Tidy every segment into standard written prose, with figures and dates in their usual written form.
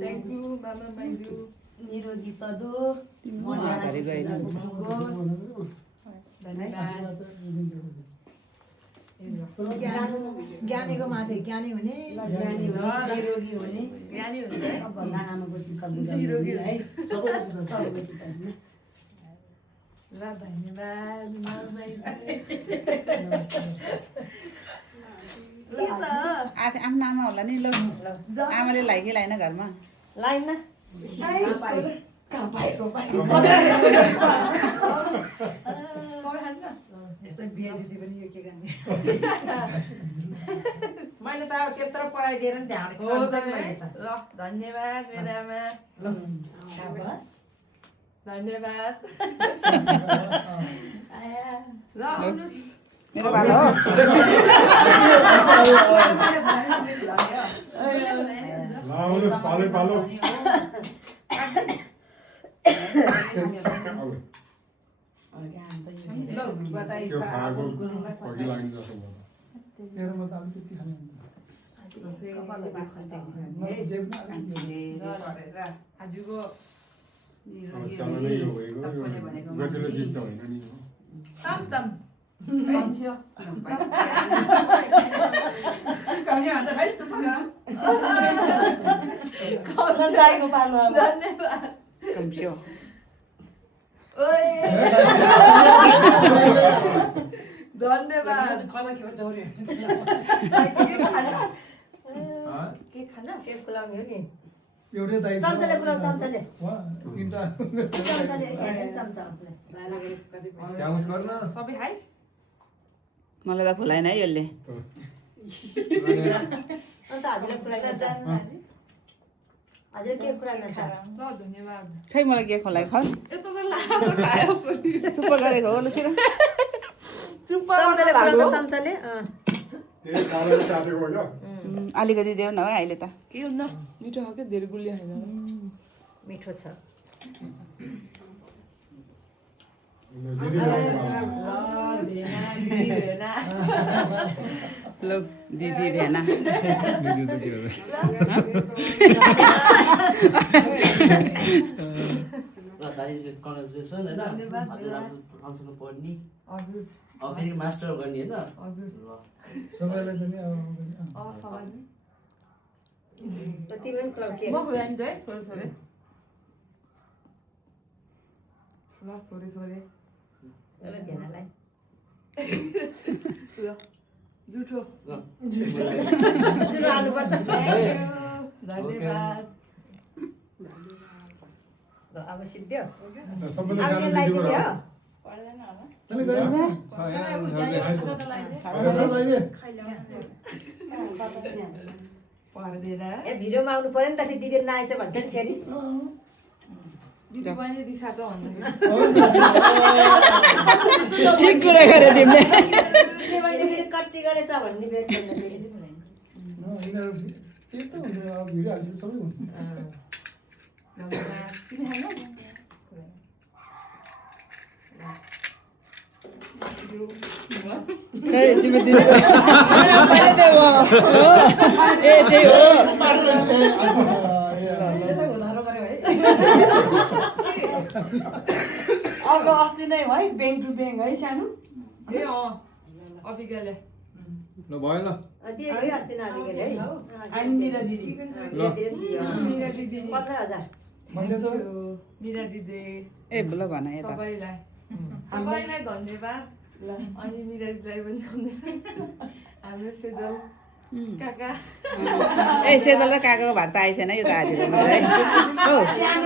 thank you मामा माइजू निरोगी तदो घरि गएन ज्ञानीको माथि ज्ञानी हुने निरोगी हुने ज्ञानी हुन्छ सबभन्दा आमाको चित्त निरोगी बुझाउने है सबैको चित्त बुझ्ने ल धन्यवाद मामा माइजू आफ्नो आमा होला नि ल आमाले लाइ कि लाइन घरमा लाइन न सबै खान्छ मैले त अब त्यत्रो पढाइदिएर नि त्यहाँ हो त ल धन्यवाद मेरो आमा धन्यवाद ल आउनुहोस् मेरो भालो हो पालो पालो त्यो खाएको पगी लाग्ने जस्तो भयो तेरो म त अब त्यति खाने आजको अब चलनै यो भएको यो गतिलो चित्त होइन नि हो तम तम मान्छे धन्यवाद कम्स्यो धन्यवाद के खाना के खुलाउने हो नि एउटै दाइ छ चम्चाले पुऱ्याउ चम्चाले वा तिनटा चम्चाले चम्चा चामच गर्न सबै खाइ मलाई त खुलाएन है यसले अन्त हजुरलाई खुलाइन हजुर के खुलाइन त ल धन्यवाद खै मलाई के खुलाइ खै यस्तो त लामो खायो चुप्प गरेको हो लु छिटो चुप्प चम्चाले लाग्यो खुलाउनु चम्चाले त्यही कालो चाटेको हो अलिकति देऊ न है अहिले त के हुन्न मिठो हो क्या धेरै गुलियो होइन मिठो छ ल दिदी भेना कङ्ग्रेचुलेसन होइन हजुर आफ्नो फङ्सनमा पढ्ने हजुर अब फेरि मास्टर गर्ने होइन हजुर सबैलाई चाहिँ नि सबै तिमी पनि खुलाउ के म खुवाइन्छ है थोरै थोरै ल थोरै थोरै भेनालाई जुठो जुठो हाल्नुपर्छ धन्यवाद ल अब सिद्धियो सबैले अब जानु यसलाई दिएको दियो तैँले गरे पर्दैन ए भिडियोमा आउनु पर्यो नि त फेरि दिदी नआएछ भन्छ नि फेरि दिदी पनि रिसाछ भन्दाखेरि ठिक कुरा गरे तिमीले दिदी बहिनी फेरि कट्टी गरेछ भन्ने बेर छैन फेरि यिनीहरू त्यही त हुन्छ अब भिडियो हाल्छ सबै हुन्छ धन्यवाद तिमी खानु तिमी दिदी मैले त्यही हो ए त्यही हो अर्को अस्ति नै है ब्याङ्क टु ब्याङ्क है सानो ए अबिकाले ल भयो ल दिए है अस्ति नदिएर है अनि मिरा दिदी मिरा दिदी 15,000 भन्दै त मिरा दिदी ए ल भन यता सबैलाई सबैलाई धन्यवाद अनि मिरा दिदीलाई पनि धन्यवाद हाम्रो सेजल काका ए सेजल र काकाको भात त आइसेन यो त आज है हो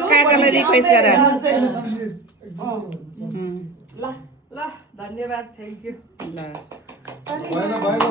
काकालाई रिक्वेस्ट गर ल ल धन्यवाद थ्याङ्क यू ल भएन भएन